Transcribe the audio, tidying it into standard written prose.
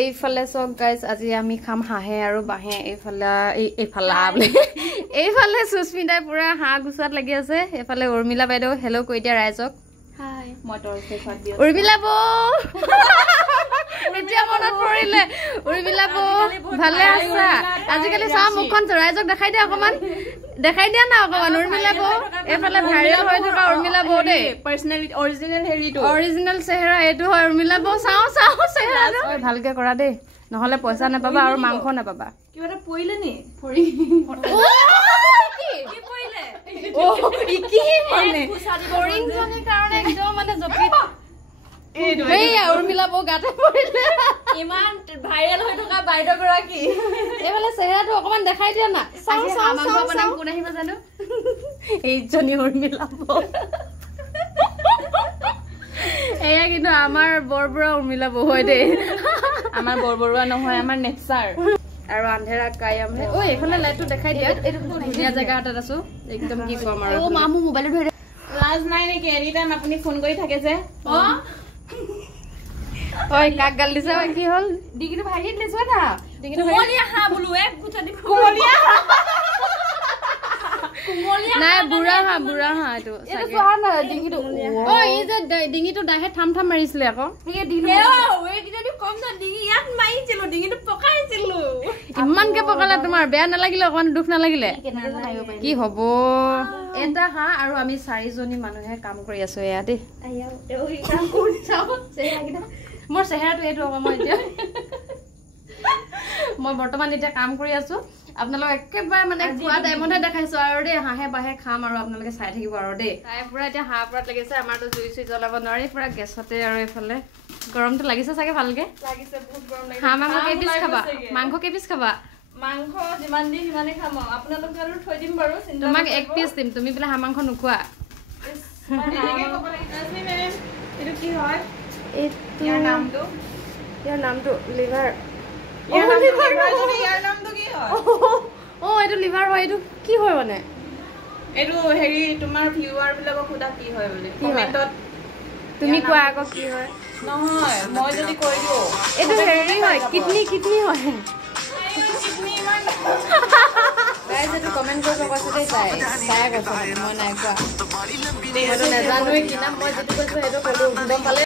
এইফালে চক গাইজ আজি আমি খাম হাঁহে আৰু বাঁহে এইফালে সুস্মিতাই পুৰা হাঁহ গুচোৱাত লাগি আছে এইফালে উৰ্মিলা বাইদেউ হেল্ল' কৈ দিয়া ৰাইজক হাই মই তৰছে ফাট দিও উৰ্মিলা বৌ এতিয়া মনত পৰিলে উৰ্মিলা বৌ ভালে আছা আজিকালি চাও মুখখন ৰাইজক দেখাই দিয়া অকমান দেখাই দিয়া না অকমান উৰ্মিলা বৌ এইফালে ভাইৰেল হৈ থকা উৰ্মিলা বৌ দে পাৰ্সোনালিটি অৰিজিনাল চেহেৰা এটো হয় উৰ্মিলা বৌ চাও চেহেৰা ঐ ভালকে কৰা দে নহলে পইচা নাপাবা আৰু মাংস নাপাবা কিবাটা পইলে নি ফৰি কি পইলে ও কি মানে ফৰিং জনে কাৰণে একদম মানে জপি এইয়া উৰ্মিলা বৌ গাতে পৰিলে ইমান ভাইৰেল হৈ থকা বাইদেউ গৰাকী এইফালে চেহেৰাটো অকমান দেখাই দিয়া না চাও মাংস বনাম কোন আহিব জানো এইজনী উৰ্মিলা বৌ এয়া কিন্তু আমাৰ বৰবৰুৱা উৰ্মিলা বৌ হয় দে আমাৰ বৰবৰুৱা নহয় আমাৰ নেচাৰ আৰু আন্ধেৰা কায়াম হে ঐ এখনে লাইটটো দেখাই দিয়া এইটো ধুনীয়া জায়গা এটাত আছো একদম কি কম আৰু ও মামু মোবাইল ধৰি লাজ নাই নেকি এনি টাইম আপুনি ফোন কৰি থাকে যে অ ঐ কাক গাল দিছে ঐ কি হল ডিগিটো ভাগি দিছো না ডিগিটো কোমলিয়া হা বলু এক গুছা দি কোমলিয়া নাই বুঢ়া হা এটো চোৱা না ডিঙিটো ও এই যে ডিঙিটো ডাহে থাম মাৰিছিলে আকৌ এই ডিঙি ওই ডিঙিটো কম না ডিঙি ইয়াত মাৰিছিলো ডিঙিটো পকাইছিলো ইমানকে পকালে তোমাৰ বেয়া নালাগিলে অকমান দুখ নালাগিলে কি হ'ব এটা হা আৰু আমি 4 জনী মানুহে কাম কৰি আছো এয়া দে এই কাম কৰি চাও চেহেৰাকিটা মোৰ চেহেৰাটো এটো হ'ব মই এতিয়া মই বৰ্তমান এতিয়া কাম কৰি আছো আপোনালোক একেবাৰে মানে খোৱা টাইমতে দেখাইছো আৰু দে হাঁহে বাহে খাম আৰু আপোনালোকে চাই থাকিব আৰু দে তাই পুৰা এতিয়া হাঁহ পুৰাত লাগিছে আমাৰতো জুই জ্বলাব নোৱাৰি পুৰা গেছতে আৰু এইফালে গৰমটো লাগিছে চাগে ভালকে লাগিছে বহুত গৰম লাগিছে হাঁহ মাংস কেপিছ খাবা মাংস যিমান দি সিমানে খাম আপোনালোক আৰু থৈ দিম বাৰু তোমাক এক পিস দিম তুমি বিলা হাঁহ মাংস নোখোৱা এটো কি হয় ইয়াৰ নামটো লিভাৰ ইয়াৰ নামটো কি হয় ও এটো লিভাৰ হয় এটো কি হয় মানে এটো হেৰি তোমাৰ ভিউৱাৰ বিলাকক খুদা কি হয় মানে কমেন্টত তুমি কোৱা আকৌ কি হয় নহয় মই যদি কৈ দিও এটো হেৰি হয় কিডনি হয় কিডনি মান গাইজ এটো কমেন্ট কৰিব কৈছে দে চাই কৈছে মই নাই কোৱা মই নাজানোই কি নাম মই যেটো কৈছো হেটো কলো গম পালে